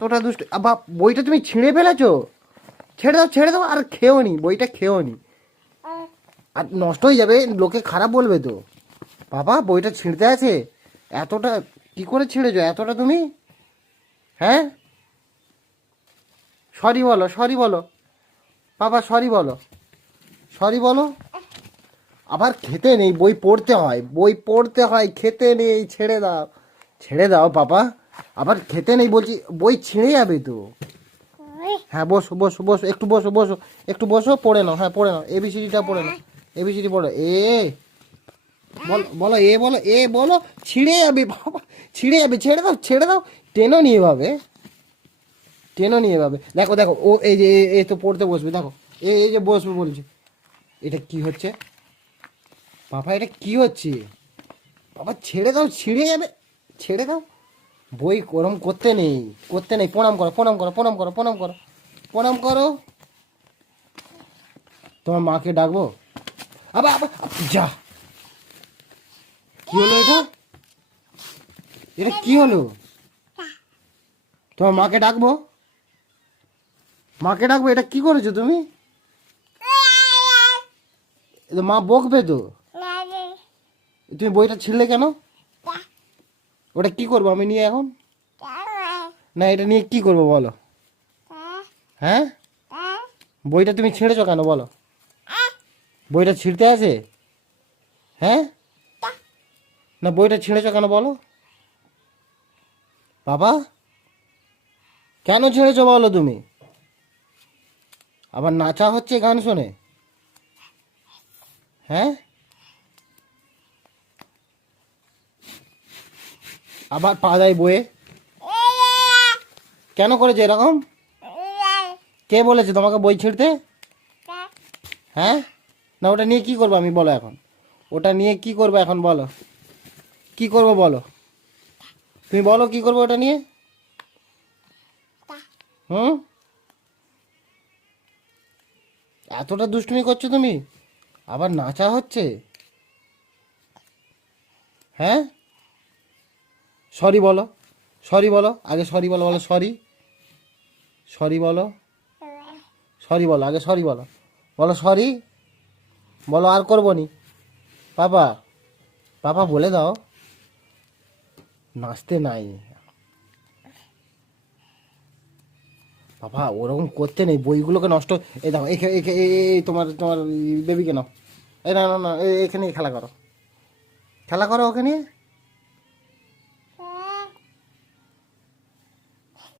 তোটা দুষ্ট বইটা তুমি ছিঁড়ে ফেলেছো। ছেড়ে দাও আর খেও নি, বইটা খেও নি, আর নষ্ট হয়ে যাবে, লোকে খারাপ বলবে তো। বাবা বইটা ছিঁড়তে আছে, এতটা কি করে ছিঁড়েছো এতটা তুমি? হ্যাঁ, সরি বলো, সরি বলো বাবা, সরি বলো, সরি বলো। আবার খেতে নেই, বই পড়তে হয়, বই পড়তে হয়, খেতে নেই, ছেড়ে দাও, ছেড়ে দাও বাবা। আবার খেতে নেই বলছি, বই ছিঁড়ে যাবে তো। হ্যাঁ বসো বসো বসো, একটু বসো বসো, একটু বসো, পড়ে নাও, হ্যাঁ পড়ে নাও, এবিসিডিটা পড়ে নাও, এবিসিডি পড়ো। বলো বলো, বলো, বলো। ছিঁড়ে যাবে বাবা, ছিঁড়ে যাবে, ছেড়ে দাও, ছেড়ে দাও। টেনো নিয়ে ভাবে, টেনো নিয়ে ভাবে। দেখো দেখো, ও এই যে এ তো পড়তে বসবে, দেখো এই যে বসবে বলছি। এটা কি হচ্ছে বাবা, এটা কি হচ্ছে বাবা? ছেড়ে দাও, ছিঁড়ে যাবে, ছেড়ে দাও। বই গরম করতে নেই, করতে নেই। প্রণাম করো, প্রণাম করো, প্রণাম করো, প্রণাম করো, প্রণাম করো। তোমার মাকে ডাকবো? আবার আবার যা, কি হলো এটা? এটা কি হলো? তোমার মাকে ডাকবো? মাকে ডাকবো? এটা কি করেছো তুমি? মা বকবে তো। তুমি বইটা ছিঁড়লে কেন? ওটা কি করবো আমি নিয়ে এখন? না, এটা নিয়ে কি করবো বলো? হ্যাঁ, বইটা তুমি ছিঁড়েছো কেন বলো? বইটা ছিঁড়তে আছে? হ্যাঁ, না বইটা ছিঁড়েছো কেন বলো বাবা? কেন ছেড়েছো বলো তুমি? আবার নাচা হচ্ছে গান শুনে? হ্যাঁ, আবার পা দেয় বইয়ে, কেন করেছে এরকম? কে বলেছে তোমাকে বই ছিঁড়তে? হ্যাঁ, না ওটা নিয়ে কি করবো আমি বলো এখন? ওটা নিয়ে কি করবো এখন বলো? কি করবো বলো? তুমি বলো কি করবো ওটা নিয়ে? হুম, এতটা দুষ্টুমি করছো তুমি? আবার নাচা হচ্ছে? হ্যাঁ, সরি বলো, সরি বলো, আগে সরি বলো, বলো সরি, সরি বলো, সরি বলো, আগে সরি বলো, বলো সরি, বলো আর করবো নি। পাপা, পাপা বলে দাও, নাচতে নাই বাবা, ওরকম করতে নেই, বইগুলোকে নষ্ট। এই দেখো এই তোমার তোমার বেবিকে নাও, এই না না না, এখানে খেলা করো, খেলা করো ওকে নিয়ে।